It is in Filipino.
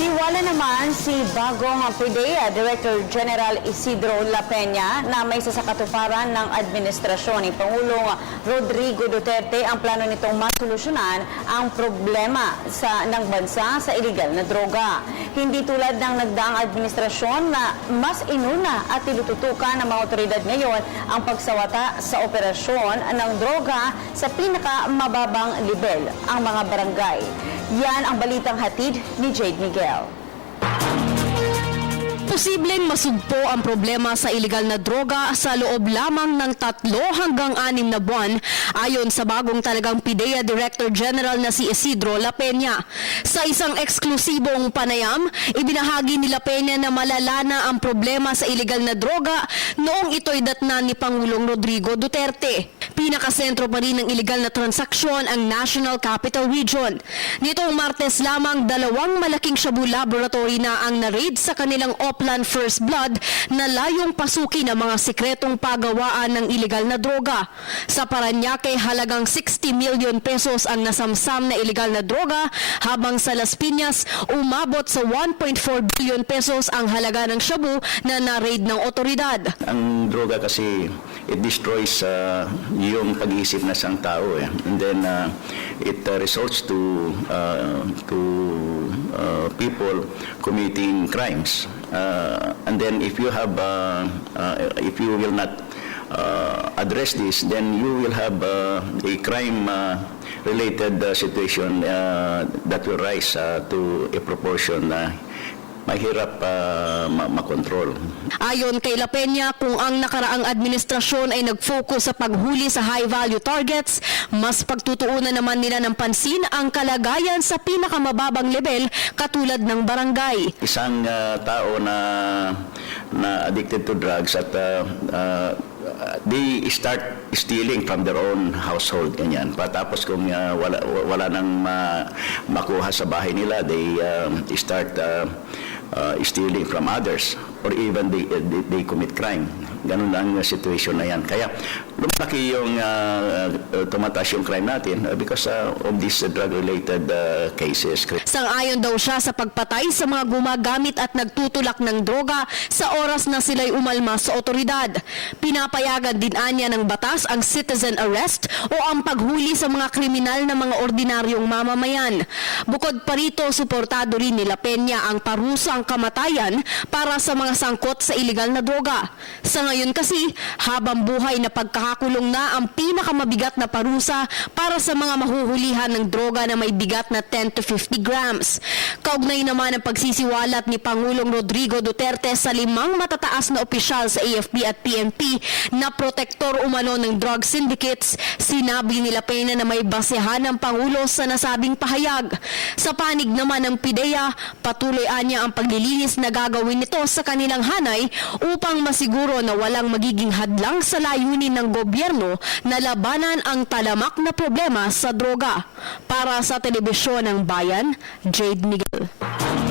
Nagtiwala naman si bagong PDEA Director General Isidro La Peña na may isa sa katuparan ng administrasyon ni Pangulong Rodrigo Duterte ang plano nitong masolusyonan ang problema ng bansa sa iligal na droga. Hindi tulad ng nagdaang administrasyon na mas inuna at tinututukan ng mga otoridad ngayon ang pagsawata sa operasyon ng droga sa pinakamababang level, ang mga barangay. Yan ang balitang hatid ni Jade Miguel. Posibleng masugpo ang problema sa iligal na droga sa loob lamang ng 3 hanggang 6 na buwan ayon sa bagong talagang PDEA Director General na si Isidro La Peña. Sa isang eksklusibong panayam, ibinahagi ni La Peña na malala na ang problema sa iligal na droga noong ito'y datnan ni Pangulong Rodrigo Duterte. Pinakasentro pa rin ng iligal na transaksyon ang National Capital Region. Nitong Martes lamang 2 malaking shabu laboratory na ang na-raid sa kanilang Oplan First Blood na layong pasukin ang mga sikretong pagawaan ng iligal na droga. Sa Parañaque, halagang 60 million pesos ang nasamsam na iligal na droga, habang sa Las Piñas, umabot sa 1.4 billion pesos ang halaga ng shabu na na-raid ng otoridad. Ang droga kasi, it destroys yung pag-iisip na isang tao. And then, it resorts to people committing crimes. And then if you have, if you will not address this, then you will have a crime-related situation that will rise to a proportion mahirap makontrol. Ayon kay La Peña, kung ang nakaraang administrasyon ay nag-focus sa paghuli sa high-value targets, mas pagtutuunan naman nila ng pansin ang kalagayan sa pinakamababang level katulad ng barangay. Isang tao na addicted to drugs at they start stealing from their own household, ganyan. Tapos kung wala nang makuha sa bahay nila, they start stealing from others, or even they commit crime. Ganun ang situation na yan. Kaya lumaki yung tumataas yung crime natin because of these drug-related cases. Sang-ayon daw siya sa pagpatay sa mga gumagamit at nagtutulak ng droga sa oras na sila'y umalma sa otoridad. Pinapayagan din anya ng batas ang citizen arrest o ang paghuli sa mga kriminal na mga ordinaryong mamamayan. Bukod pa rito, suportado rin ni La Peña ang parusang kamatayan para sa mga sangkot sa iligal na droga. Sa ngayon kasi, habang buhay na pagkakakulong na ang pinakamabigat na parusa para sa mga mahuhulihan ng droga na may bigat na 10 to 50 grams. Kaugnay naman ang pagsisiwalat ni Pangulong Rodrigo Duterte sa 5 matataas na opisyal sa AFP at PNP na protektor umano ng drug syndicates, sinabi ni La Peña na may basehan ng Pangulo sa nasabing pahayag. Sa panig naman ng PDEA, patuloy anya ang paglilinis na gagawin nito sa kanilang hanay upang masiguro na walang magiging hadlang sa layunin ng gobyerno na labanan ang talamak na problema sa droga. Para sa Telebisyon ng Bayan, Jade Miguel.